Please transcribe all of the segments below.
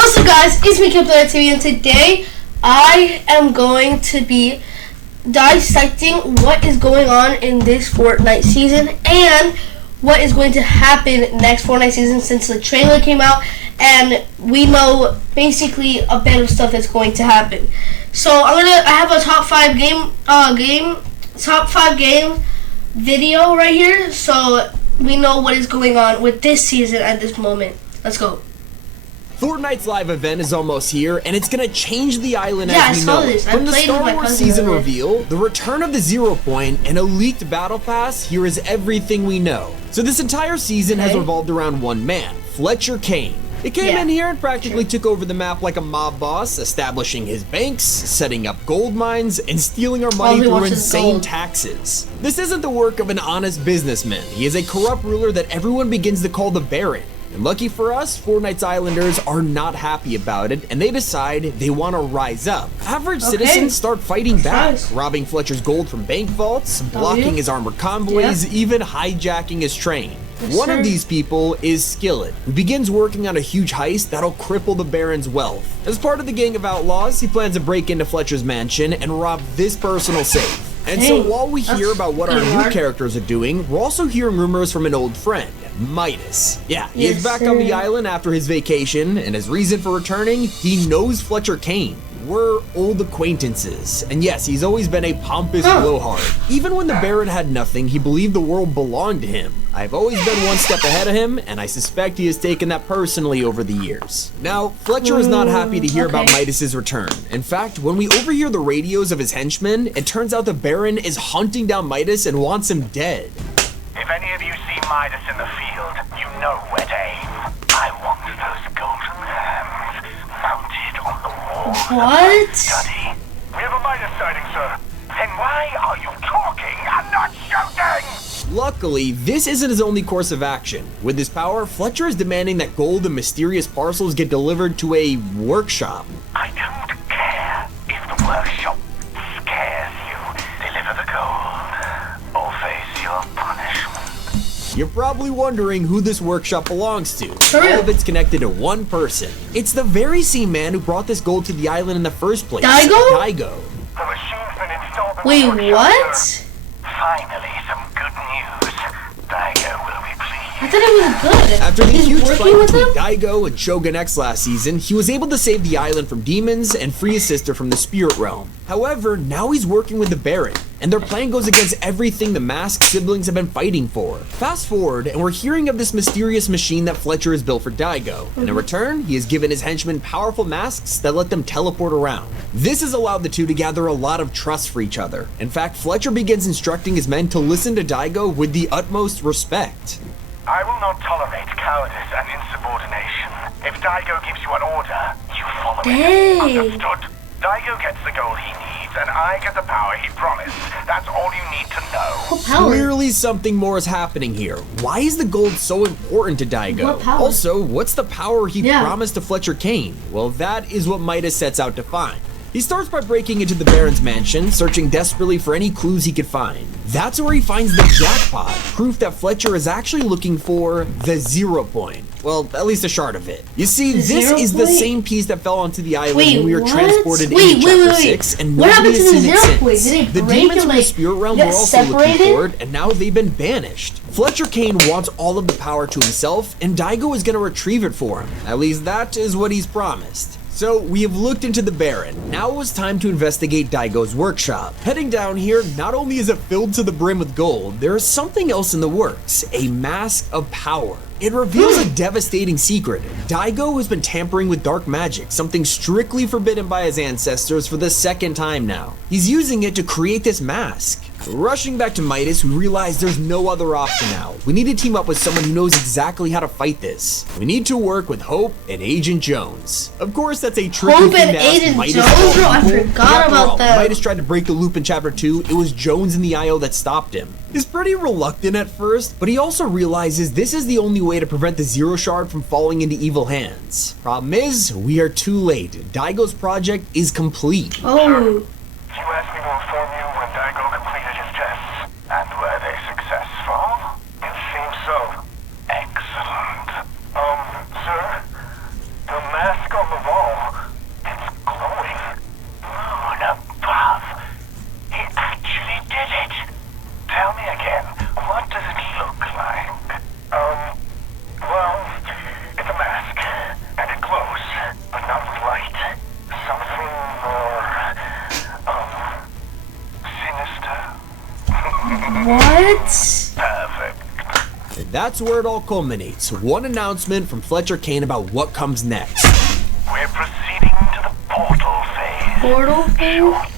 What's up, guys? It's me, Kipler TV, and today I am going to be dissecting what is going on in this Fortnite season and what is going to happen next Fortnite season, since the trailer came out and we know basically a bit of stuff that's going to happen. So I have a top 5 game video right here, so we know what is going on with this season at this moment. Let's go. Fortnite's live event is almost here, and it's gonna change the island as we know it. From the Star Wars season reveal, the return of the Zero Point, and a leaked battle pass, here is everything we know. So this entire season has revolved around one man, Fletcher Kane. He came in here and practically took over the map like a mob boss, establishing his banks, setting up gold mines, and stealing our money through insane taxes. This isn't the work of an honest businessman. He is a corrupt ruler that everyone begins to call the Baron. And lucky for us, Fortnite's Islanders are not happy about it, and they decide they want to rise up. Average citizens start fighting back, robbing Fletcher's gold from bank vaults, blocking his armored convoys, even hijacking his train. One of these people is Skillet, who begins working on a huge heist that'll cripple the Baron's wealth. As part of the gang of outlaws, he plans to break into Fletcher's mansion and rob this personal safe. And so while we hear about what our new characters are doing, we're also hearing rumors from an old friend, Midas. Yeah, he is back on the island after his vacation, and his reason for returning, he knows Fletcher Kane. We're old acquaintances, and yes, he's always been a pompous blowhard. Even when the Baron had nothing, he believed the world belonged to him. I've always been one step ahead of him, and I suspect he has taken that personally over the years. Now, Fletcher is not happy to hear about Midas's return. In fact, when we overhear the radios of his henchmen, it turns out the Baron is hunting down Midas and wants him dead. If any of you see Midas in the field, you know where to aim. I want those golden hands mounted on the wall. What? Study. We have a Midas sighting, sir. Then why are you talking and not shooting? Luckily, this isn't his only course of action. With his power, Fletcher is demanding that gold and mysterious parcels get delivered to a workshop. I don't care if the workshop scares you. Deliver the gold or face your punishment. You're probably wondering who this workshop belongs to. All of it's connected to one person. It's the very same man who brought this gold to the island in the first place. Daigo? The machine's been installed in Wait, the workshop, what? sir. Finally, some good news. Daigo will be pleased. I thought it was good. After the huge fight with between him? Daigo and Shogun X last season, he was able to save the island from demons and free his sister from the spirit realm. However, now he's working with the Baron, and their plan goes against everything the masked siblings have been fighting for. Fast forward, and we're hearing of this mysterious machine that Fletcher has built for Daigo, and in return, he has given his henchmen powerful masks that let them teleport around. This has allowed the two to gather a lot of trust for each other. In fact, Fletcher begins instructing his men to listen to Daigo with the utmost respect. I will not tolerate cowardice and insubordination. If Daigo gives you an order, you follow it. Understood? Daigo gets the gold he needs, and I get the power he promised. That's all you need to know. Clearly something more is happening here. Why is the gold so important to Daigo? Also, what's the power he promised to Fletcher Kane? Well, that is what Midas sets out to find. He starts by breaking into the Baron's mansion, searching desperately for any clues he could find. That's where he finds the jackpot, proof that Fletcher is actually looking for the Zero Point. Well, at least a shard of it. You see, this is the same piece that fell onto the island when we were transported into Chapter 6, and nobody has seen it since. The demons from the spirit realm were also looking for it, and now they've been banished. Fletcher Kane wants all of the power to himself, and Daigo is gonna retrieve it for him. At least that is what he's promised. So we have looked into the Baron. Now it was time to investigate Daigo's workshop. Heading down here, not only is it filled to the brim with gold, there is something else in the works, a mask of power. It reveals a devastating secret. Daigo has been tampering with dark magic, something strictly forbidden by his ancestors for the second time now. He's using it to create this mask. Rushing back to Midas, we realize there's no other option now. We need to team up with someone who knows exactly how to fight this. We need to work with Hope and Agent Jones. Of course, that's a tricky Hope thing and to ask Agent Midas Jones? Bro, I forgot about that. Midas tried to break the loop in Chapter 2. It was Jones in the IO that stopped him. He's pretty reluctant at first, but he also realizes this is the only way to prevent the Zero Shard from falling into evil hands. Problem is, we are too late. Daigo's project is complete. You asked me to inform you when Daigo completed his tests, and were they successful? It seems so. Excellent. Sir, the mask on the that's where it all culminates. One announcement from Fletcher Kane about what comes next. We're proceeding to the portal phase. Portal phase?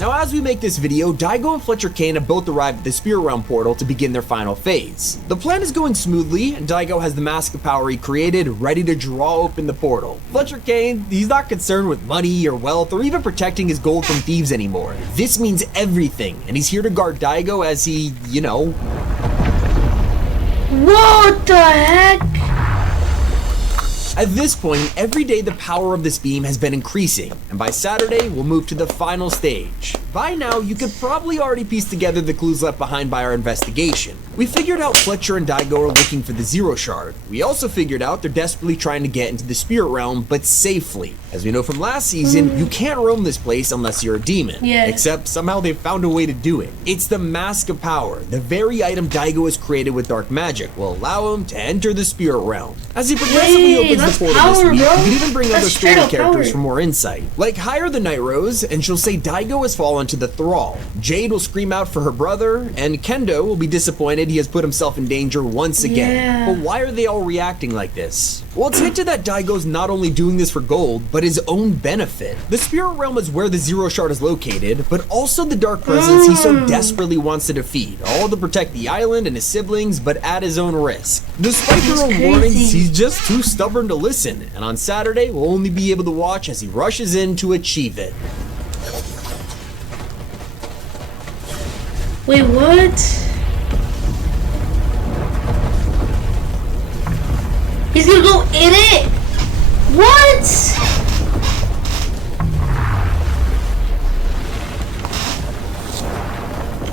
Now, as we make this video, Daigo and Fletcher Kane have both arrived at the Spirit Realm portal to begin their final phase. The plan is going smoothly, and Daigo has the Mask of Power he created ready to draw open the portal. Fletcher Kane, he's not concerned with money or wealth or even protecting his gold from thieves anymore. This means everything, and he's here to guard Daigo as he, you know... What the heck? At this point, every day the power of this beam has been increasing, and by Saturday, we'll move to the final stage. By now, you could probably already piece together the clues left behind by our investigation. We figured out Fletcher and Daigo are looking for the Zero Shard. We also figured out they're desperately trying to get into the Spirit Realm, but safely. As we know from last season, you can't roam this place unless you're a demon. Yeah. Except somehow they've found a way to do it. It's the Mask of Power. The very item Daigo has created with dark magic will allow him to enter the Spirit Realm. As he progressively opens the portal this week, you can even bring other story characters for more insight. Like Hire the Night Rose, and she'll say Daigo has fallen to the thrall. Jade will scream out for her brother, and Kendo will be disappointed he has put himself in danger once again. Yeah. But why are they all reacting like this? Well, it's hinted that Daigo's not only doing this for gold, but his own benefit. The Spirit Realm is where the Zero Shard is located, but also the dark presence he so desperately wants to defeat, all to protect the island and his siblings, but at his own risk. Despite their own warnings, he's just too stubborn to listen, and on Saturday, we'll only be able to watch as he rushes in to achieve it. Wait, what? He's gonna go in it? What?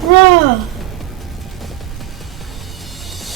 Bruh.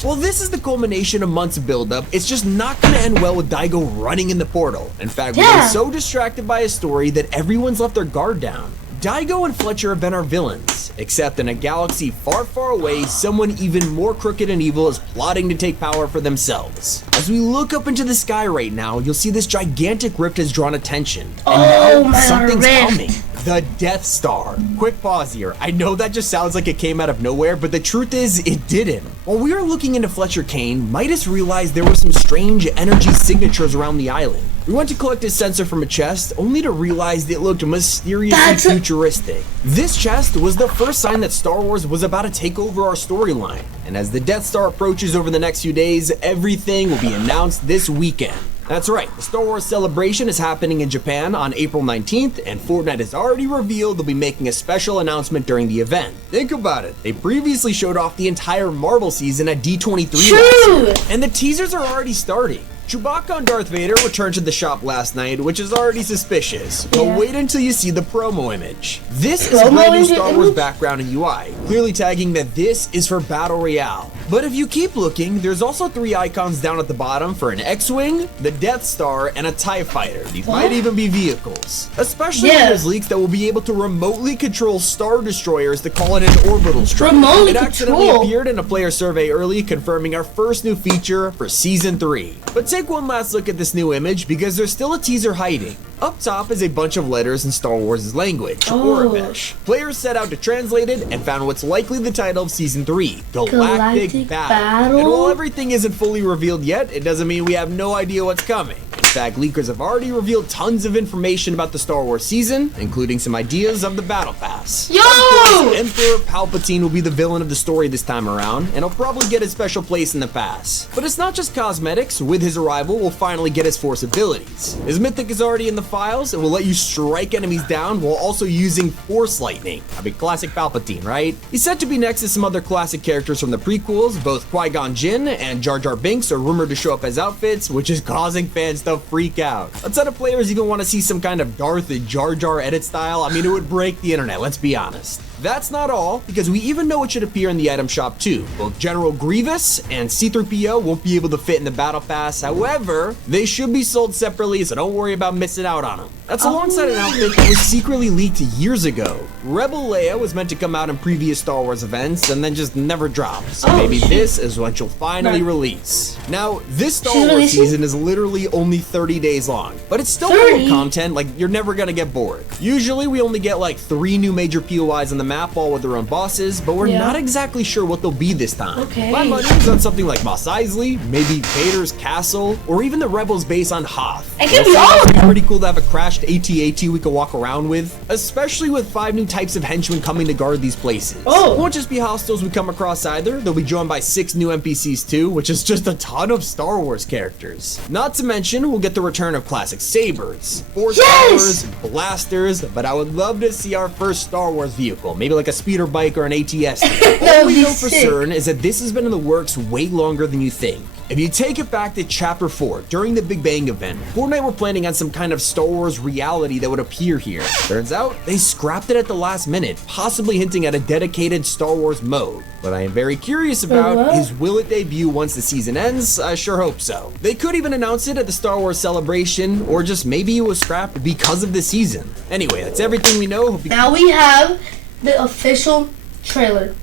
Well, this is the culmination of months of buildup. It's just not gonna end well with Daigo running in the portal. In fact, we've been so distracted by his story that everyone's left their guard down. Daigo and Fletcher have been our villains, except in a galaxy far, far away, someone even more crooked and evil is plotting to take power for themselves. As we look up into the sky right now, you'll see this gigantic rift has drawn attention. And now something's coming. The Death Star. Quick pause here. I know that just sounds like it came out of nowhere, but the truth is, it didn't. While we were looking into Fletcher Kane, Midas realized there were some strange energy signatures around the island. We went to collect his sensor from a chest, only to realize it looked mysteriously futuristic. This chest was the first sign that Star Wars was about to take over our storyline. And as the Death Star approaches over the next few days, everything will be announced this weekend. That's right, the Star Wars Celebration is happening in Japan on April 19th, and Fortnite has already revealed they'll be making a special announcement during the event. Think about it, they previously showed off the entire Marvel season at D23 last year, and the teasers are already starting. Chewbacca and Darth Vader returned to the shop last night, which is already suspicious, but wait until you see the promo image. This is a brand new Star Wars background and UI, clearly tagging that this is for Battle Royale. But if you keep looking, there's also 3 icons down at the bottom for an X-Wing, the Death Star, and a TIE Fighter. These might even be vehicles. Especially when there's leaks that will be able to remotely control Star Destroyers to call it an orbital strike. It accidentally appeared in a player survey early, confirming our first new feature for Season 3. But take one last look at this new image, because there's still a teaser hiding. Up top is a bunch of letters in Star Wars' language, Aurebesh. Players set out to translate it and found what's likely the title of Season 3, Galactic Battle. And while everything isn't fully revealed yet, it doesn't mean we have no idea what's coming. In fact, leakers have already revealed tons of information about the Star Wars season, including some ideas of the Battle Pass. Of course, Emperor Palpatine will be the villain of the story this time around, and he'll probably get a special place in the pass. But it's not just cosmetics. With his arrival, we'll finally get his Force abilities. His Mythic is already in the files and will let you strike enemies down while also using Force Lightning. I mean, classic Palpatine, right? He's said to be next to some other classic characters from the prequels. Both Qui-Gon Jinn and Jar Jar Binks are rumored to show up as outfits, which is causing fans to freak out. A ton of players even want to see some kind of Darth and Jar Jar edit style. I mean, it would break the internet, let's be honest. That's not all, because we even know it should appear in the item shop too. Both General Grievous and C-3PO won't be able to fit in the Battle Pass. However, they should be sold separately, so don't worry about missing out on them. That's alongside an outfit that was secretly leaked years ago. Rebel Leia was meant to come out in previous Star Wars events and then just never dropped. So maybe this is what you'll finally release. Now, this Star Wars season is literally only 30 days long, but it's still full of content, like you're never gonna get bored. Usually we only get like 3 new major POIs on the map all with their own bosses, but we're not exactly sure what they'll be this time. Okay. My money is on something like Mos Eisley, maybe Vader's castle, or even the Rebels base on Hoth. It could be all of them. Pretty cool to have a crashed AT-AT we could walk around with, especially with 5 new types of henchmen coming to guard these places. Oh. It won't just be hostiles we come across either. They'll be joined by 6 new NPCs too, which is just a ton of Star Wars characters. Not to mention, we'll get the return of classic sabers, force powers, blasters, but I would love to see our first Star Wars vehicle, maybe like a speeder bike or an ATS. All we know for certain is that this has been in the works way longer than you think. If you take it back to Chapter 4, during the Big Bang event, Fortnite were planning on some kind of Star Wars reality that would appear here. Turns out, they scrapped it at the last minute, possibly hinting at a dedicated Star Wars mode. What I am very curious about is, will it debut once the season ends? I sure hope so. They could even announce it at the Star Wars Celebration, or just maybe it was scrapped because of the season. Anyway, that's everything we know. Now we have the official trailer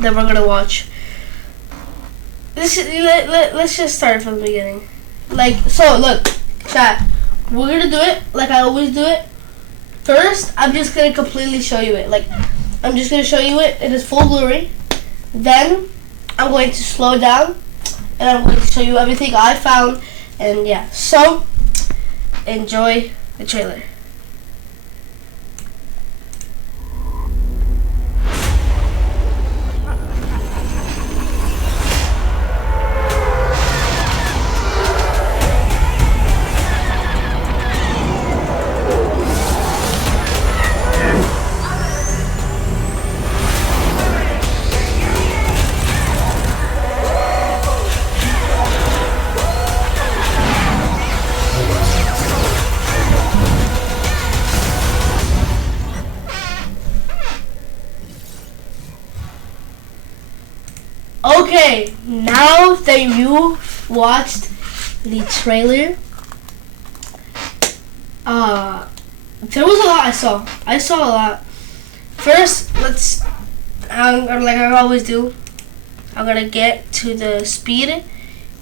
that we're gonna watch. Let's just start from the beginning. So look, chat, we're gonna do it like I always do it. First, I'm just gonna completely show you it. I'm just gonna show you it in its full glory. Then, I'm going to slow down, and I'm going to show you everything I found. And yeah, so enjoy the trailer. Okay, now that you watched the trailer, there was a lot I saw. I saw a lot. First, like I always do, I'm gonna get to the speed.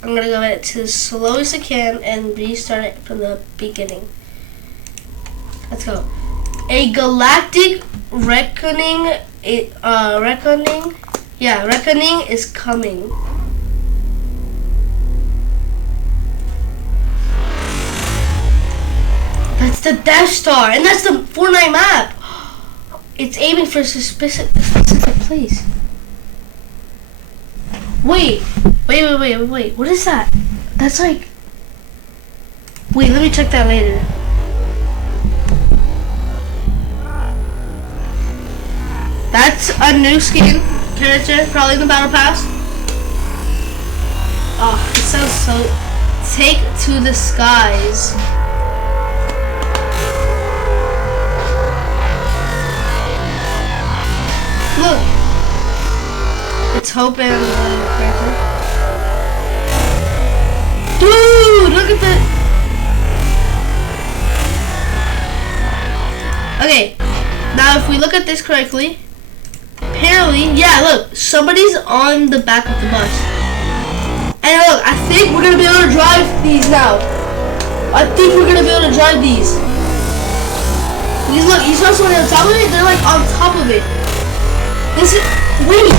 I'm gonna go it to the slowest I can and restart it from the beginning. Let's go. A galactic reckoning. Reckoning is coming. That's the Death Star, and that's the Fortnite map. It's aiming for a specific place. Wait. What is that? That's like... Wait, let me check that later. That's a new skin character, probably in the Battle Pass. Oh, it sounds so... Take to the skies. Look. It's Hope and character. Dude, look at that. Okay, now if we look at this correctly, apparently, yeah, look, somebody's on the back of the bus. And look, I think we're gonna be able to drive these now. I think we're gonna be able to drive these. Because look, you saw someone on top of it, they're like on top of it. This is, wait.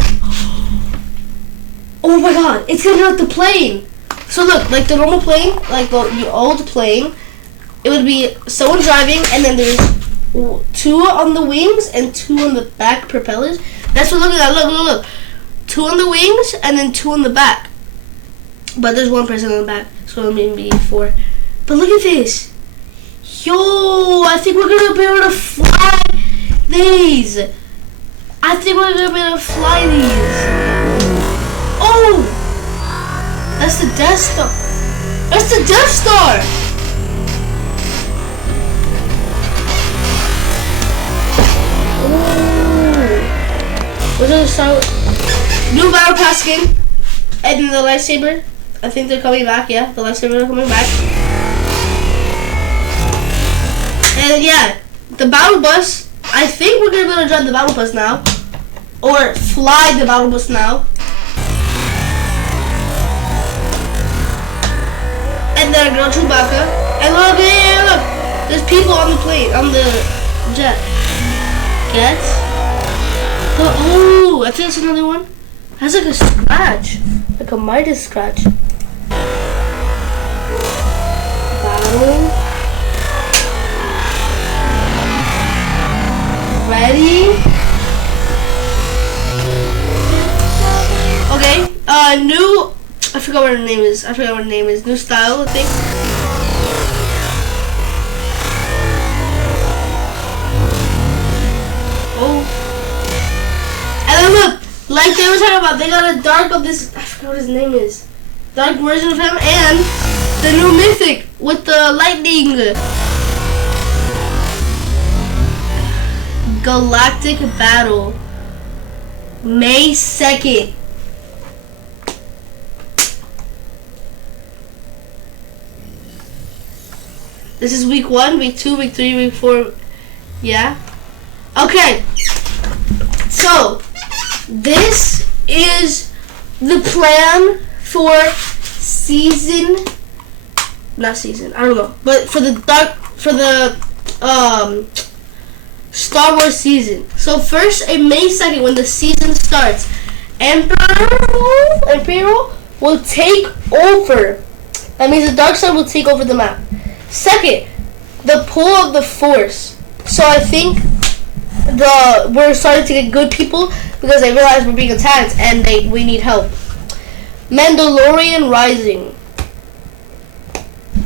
Oh my god, it's gonna be like the plane. So look, like the normal plane, like the old plane, it would be someone driving and then there's 2 on the wings and 2 on the back propellers. That's what, look at that, look. 2 on the wings and then 2 on the back. But there's 1 person on the back, so maybe 4. But look at this. Yo, I think we're gonna be able to fly these. I think we're gonna be able to fly these. Oh! That's the Death Star. That's the Death Star! We're gonna start with new Battle Pass skin. And then the lightsaber. I think they're coming back, yeah. The lightsaber are coming back. And yeah, the battle bus. I think we're gonna be able to drive the battle bus now. Or fly the battle bus now. And then girl Chewbacca. And look, yeah, look. There's people on the plane, on the jet. Get. Oh, I think that's another one. That's like a scratch. Like a Midas scratch. Battle. Ready? Okay. New. I forgot what her name is. New style, I think. Oh. And then look, like they were talking about, they got a dark of this. I forgot what his name is. Dark version of him and the new mythic with the lightning. Galactic Battle. May 2nd. This is week 1, week 2, week 3, week 4. Yeah? Okay. So, this is the plan for I don't know. But for the Star Wars season. So first, in May 2nd, when the season starts, Imperial will take over. That means the dark side will take over the map. Second, the pull of the Force. So I think we're starting to get good people because they realize we're being attacked and we need help. Mandalorian Rising.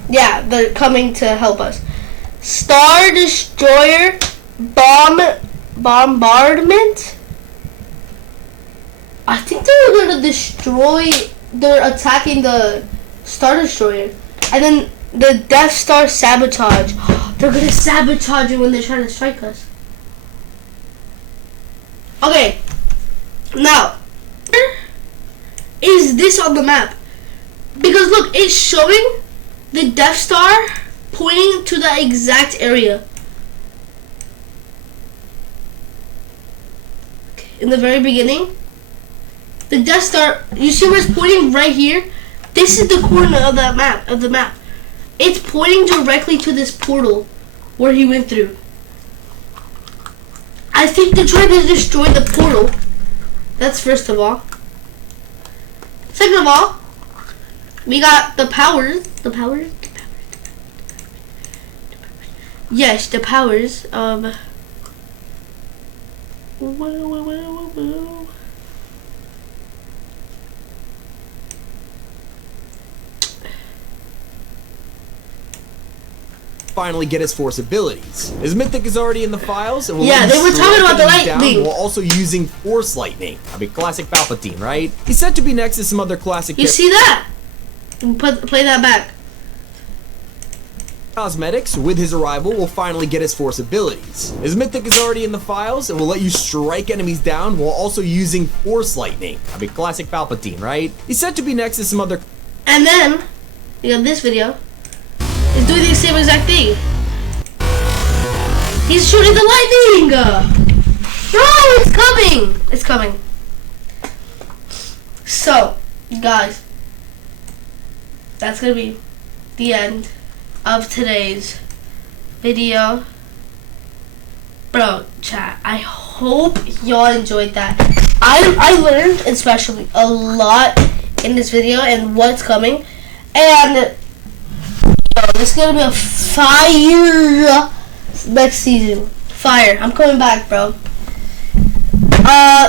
Yeah, they're coming to help us. Star Destroyer Bombardment. I think they're gonna destroy. They're attacking the Star Destroyer, and then the Death Star Sabotage. They're gonna sabotage it when they're trying to strike us. Okay, now is this on the map? Because look, it's showing the Death Star pointing to the exact area. In the very beginning, the Death Star, you see where it's pointing right here? This is the corner of that map, It's pointing directly to this portal where he went through. I think they're trying to destroy the portal. That's first of all. Second of all, we got the powers. Yes, the powers of... Finally get his Force abilities. His mythic is already in the files, and yeah, they were talking about the lightning while also using Force lightning. I mean, classic Palpatine, right? He's said to be next to some other classic. You see that? Play that back. Cosmetics, with his arrival, will finally get his Force abilities. His mythic is already in the files and will let you strike enemies down while also using Force lightning. I mean, classic Palpatine, right? He's said to be next to some other. And then you got this video. He's doing the same exact thing. He's shooting the lightning! No, it's coming! It's coming. So, guys, that's gonna be the end of today's video. Bro, chat, I hope y'all enjoyed that. I learned especially a lot in this video and what's coming. And this is gonna be a fire next season. Fire. I'm coming back, bro.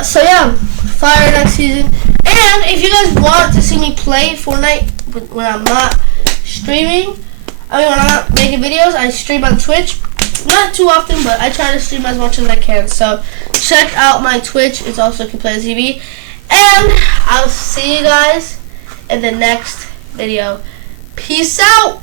So yeah, fire next season. And if you guys want to see me play Fortnite when I'm not streaming, when I'm not making videos, I stream on Twitch. Not too often, but I try to stream as much as I can. So check out my Twitch. It's also KPlayTV. And I'll see you guys in the next video. Peace out.